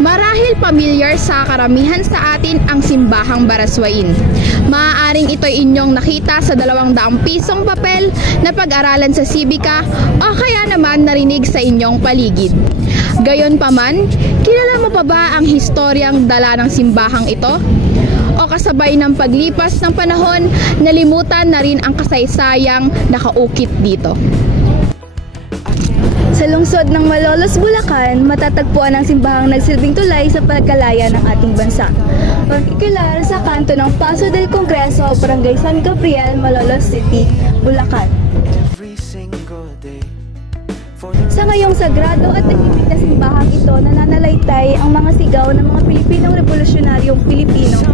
Marahil pamilyar sa karamihan sa atin ang simbahang Baraswain. Maaaring ito'y inyong nakita sa 200 pisong papel na pag-aralan sa sibika o kaya naman narinig sa inyong paligid. Gayunpaman, kilala mo pa ba ang historyang dala ng simbahang ito? O kasabay ng paglipas ng panahon, nalimutan na rin ang kasaysayang nakaukit dito? Sa lungsod ng Malolos, Bulacan, matatagpuan ang simbahang nagsilbing tulay sa pagkalaya ng ating bansa. Partikular sa kanto ng Paso del Congreso, Barangay San Gabriel, Malolos City, Bulacan. Sa ngayong sagrado at tahimik na simbahang ito, nananalaytay ang mga sigaw ng mga Pilipinong revolusyonaryong Pilipino.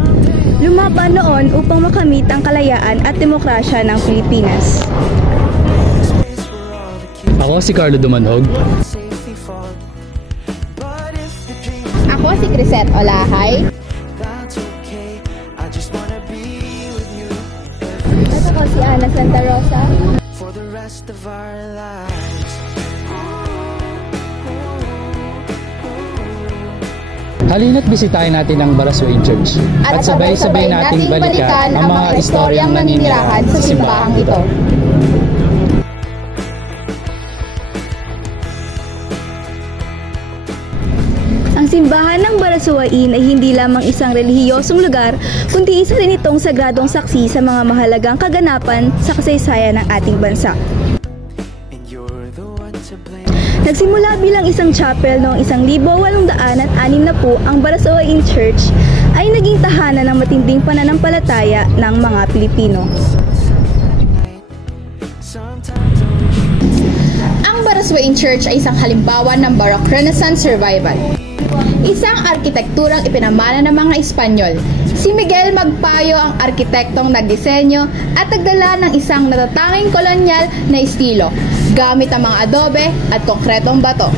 Lumaban noon upang makamit ang kalayaan at demokrasya ng Pilipinas. Ako si Carlo Dumanog. Ako si Crisette Olahay. At ako si Ana Santa Rosa. Halina't bisitahin natin ang Baraswain Church at sabay-sabay nating balikan ang mga istoryang naninirahan sa simbahang ito. Ang simbahan ng Baraswain ay hindi lamang isang relihiyosong lugar, kundi isa rin itong sagradong saksi sa mga mahalagang kaganapan sa kasaysayan ng ating bansa. Nagsimula bilang isang chapel noong 1860 ang Baraswain Church ay naging tahanan ng matinding pananampalataya ng mga Pilipino. Ang Baraswain Church ay isang halimbawa ng Baroque Renaissance Revival. Isang arkitekturang ipinamana ng mga Espanyol. Si Miguel Magpayo ang arkitektong nagdisenyo at nagdala ng isang natatanging kolonyal na estilo, gamit ang mga adobe at konkretong bato.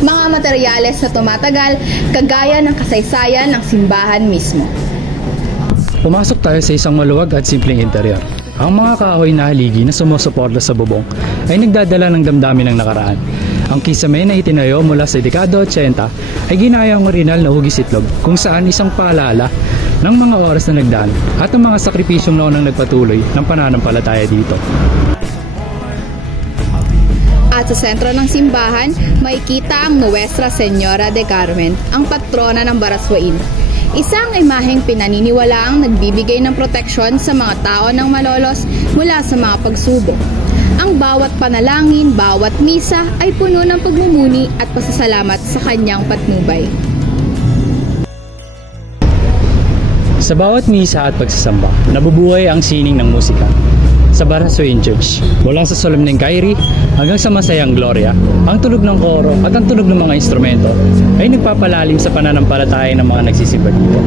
Mga materyales na tumatagal, kagaya ng kasaysayan ng simbahan mismo. Pumasok tayo sa isang maluwag at simpleng interior. Ang mga kahoy na haligi na sumusuporta sa bubong ay nagdadala ng damdamin ng nakaraan. Ang kisame na itinayo mula sa dekada 80 ay ginaya ang orinal na hugis itlog, kung saan isang paalala ng mga oras na nagdaan at ang mga sakripisyong noon ang nagpatuloy ng pananampalataya dito. At sa sentro ng simbahan, makikita ang Nuestra Señora de Carmen, ang patrona ng Baraswain. Isang imaheng pinaniniwalaang nagbibigay ng proteksyon sa mga tao ng Malolos mula sa mga pagsubok. Ang bawat panalangin, bawat misa ay puno ng pagmumuni at pasasalamat sa kanyang patnubay. Sa bawat misa at pagsasamba, nabubuhay ang sining ng musika. Sa Baraswain Church, mula sa solemneng Kyrie hanggang sa masayang Gloria, ang tunog ng koro at ang tunog ng mga instrumento ay nagpapalalim sa pananampalataya ng mga nagsisimba dito.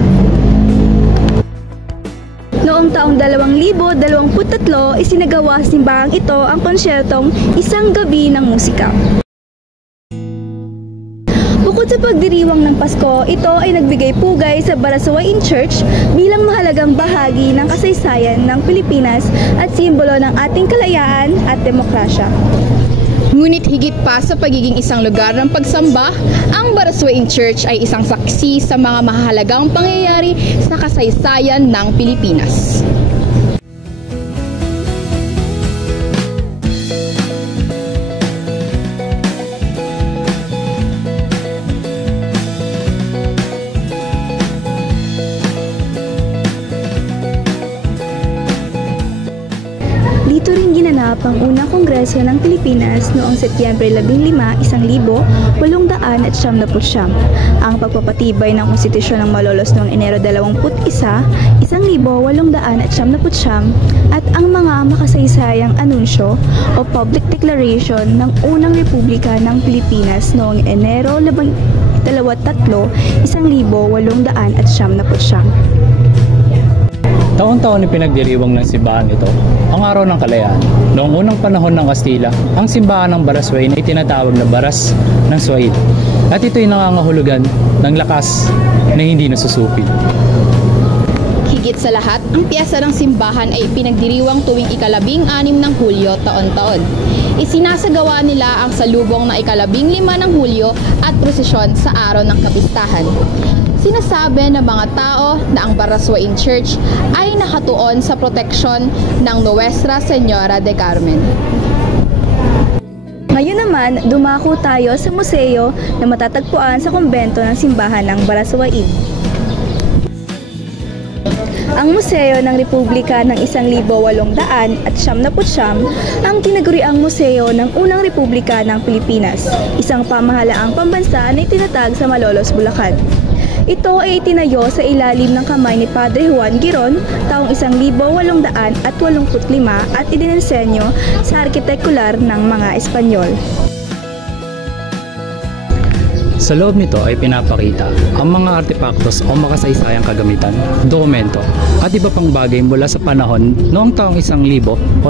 Noong taong 2023, isinagawa sa simbahang ito ang konsyertong Isang Gabi ng Musika. Bukod sa pagdiriwang ng Pasko, ito ay nagbigay pugay sa Baraswain Church bilang mahalagang bahagi ng kasaysayan ng Pilipinas at simbolo ng ating kalayaan at demokrasya. Ngunit higit pa sa pagiging isang lugar ng pagsamba, ang Baraswain Church ay isang saksi sa mga mahalagang pangyayari sa kasaysayan ng Pilipinas. Dito rin ginanap ang unang kongreso ng Pilipinas noong Setyembre 15, 1899. Ang pagpapatibay ng konstitusyon ng Malolos noong Enero 21, 1899 at ang mga makasaysayang anunsyo o public declaration ng unang Republika ng Pilipinas noong Enero 23, 1899. Taon-taon ay pinagdiriwang ng simbahan ito ang araw ng kalayaan. Noong unang panahon ng Kastila, ang simbahan ng Baraswain ay tinatawag na Baras ng Swain, at ito'y nangangahulugan ng lakas na hindi nasusupi. Higit sa lahat, ang piyesa ng simbahan ay pinagdiriwang tuwing ika-16 ng Hulyo taon-taon. Isinasagawa nila ang salubong na ika-15 ng Hulyo at prosesyon sa araw ng kapistahan. Sinasabi ng mga tao na ang Baraswain Church ay nakatuon sa proteksyon ng Nuestra Señora de Carmen. Ngayon naman, dumako tayo sa museo na matatagpuan sa kumbento ng simbahan ng Baraswain. Ang Museo ng Republika ng 1800 at 1999 ang tinaguriang museo ng unang Republika ng Pilipinas, isang pamahalaang pambansa na itinatag sa Malolos, Bulacan. Ito ay itinayo sa ilalim ng kamay ni Padre Juan Giron taong 1885 at idinensenyo sa arkitekular ng mga Espanyol. Sa loob nito ay pinapakita ang mga artepaktos o makasaysayang kagamitan, dokumento, at iba pang bagay mula sa panahon noong taong 1879.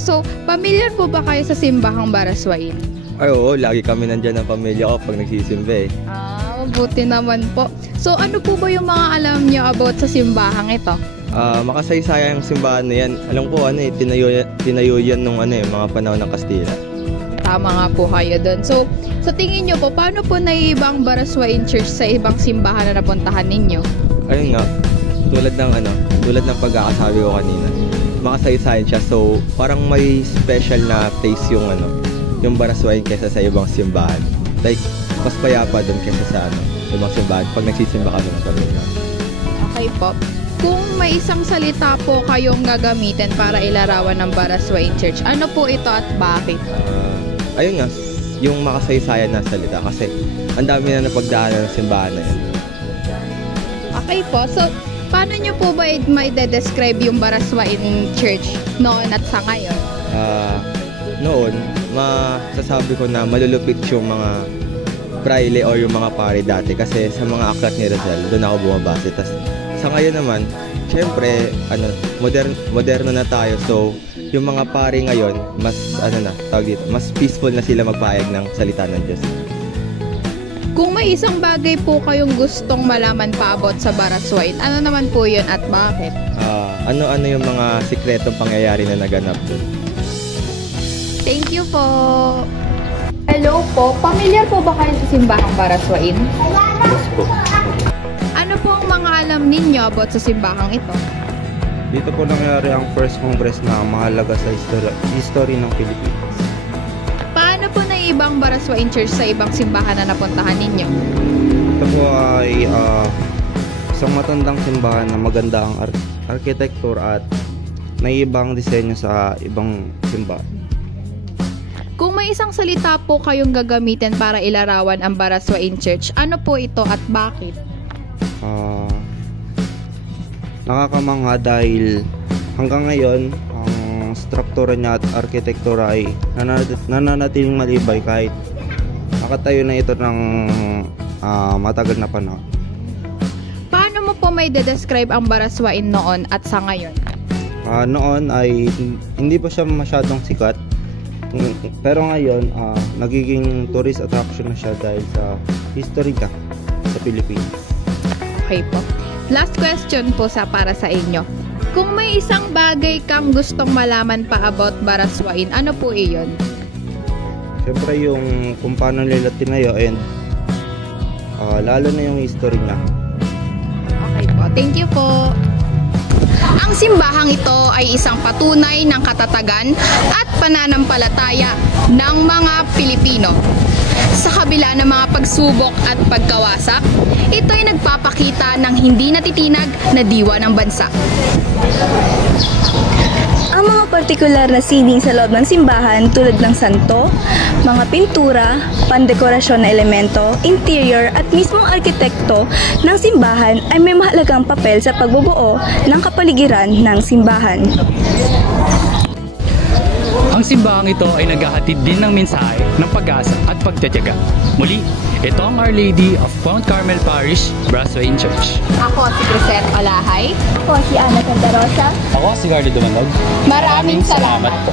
So, pamilyar po ba kayo sa simbahang Baraswain? Ay oo, lagi kami nandyan ng pamilya ko pag nagsisimba eh. Mabuti naman po. So, ano po ba yung mga alam niyo about sa simbahang ito? Makasaysayang simbahan na yan. Alam ko tinayo yan nung mga panahon ng Kastila. Tama nga po kayo doon. So, sa tingin nyo po, paano po naiibang Baraswain Church sa ibang simbahan na napuntahan ninyo? Ayun nga, tulad ng pagkakasabi ko kanina. Makasaysayan siya, so parang may special na place yung Baraswain kaysa sa ibang simbahan. Like, mas payapa doon kaysa sa ibang simbahan pag nagsisimba kami ng pamilya. Okay po. Kung may isang salita po kayong gagamitin para ilarawan ng Baraswain Church, ano po ito at bakit? Ayun nga, yung makasaysayan na salita kasi ang dami na napagdaanan ng simbahan na yan. Okay po, so paano nyo po ba mai-describe yung Baraswain Church noon at sa ngayon? Noon, masasabi ko na malulupit yung mga praile o yung mga pari dati kasi sa mga aklat ni Rizal, doon ako bumabase. Tas, sa ngayon naman, syempre, moderno na tayo, so yung mga pari ngayon, mas mas peaceful na sila magpahayag ng salita ng Diyos. Kung may isang bagay po kayong gustong malaman pa about sa Baraswain, ano naman po yun at bakit? Ano yung mga sikretong pangyayari na naganap doon? Thank you po! Hello po, pamilyar po ba kayo sa simbahang Baraswain? Yes po. Ano po ang mga alam ninyo about sa simbahang ito? Dito po nangyari ang first congress na mahalaga sa history ng Pilipinas. Paano po naiibang Baraswain Church sa ibang simbahan na napuntahan ninyo? Ito po ay isang matandang simbahan na maganda ang architecture at naiibang disenyo sa ibang simbahan. Kung may isang salita po kayong gagamitin para ilarawan ang Baraswain Church, ano po ito at bakit? Nakakamangha dahil hanggang ngayon ang struktura niya at arkitektura ay nananatiling malibay kahit nakatayo na ito ng matagal na panahon. Paano mo po may describe ang Baraswain noon at sa ngayon? Noon ay hindi pa siya masyadong sikat, pero ngayon nagiging tourist attraction na siya dahil sa history niya sa Pilipinas. Okay po. Last question po para sa inyo. Kung may isang bagay kang gustong malaman pa about Baraswain, ano po iyon? Siyempre yung kung paano nila tinayo and lalo na yung history niya. Okay po. Thank you po. Ang simbahang ito ay isang patunay ng katatagan at pananampalataya ng mga Pilipino. Sa kabila ng mga pagsubok at pagkawasak, ito ay nagpapakita ng hindi natitinag na diwa ng bansa. Ang mga partikular na sining sa loob ng simbahan tulad ng santo, mga pintura, pandekorasyon na elemento, interior at mismong arkitekto ng simbahan ay may mahalagang papel sa pagbubuo ng kapaligiran ng simbahan. Ang simbahang ito ay naghahatid din ng mensahe ng pag-asa at pagtitiyaga. Muli, ito ang Our Lady of Mount Carmel Parish, Baraswain Church. Ako si Crisette Olahay. Ako si Ana Santa Rosa. Ako si Gardy Dumanog. Maraming salamat po.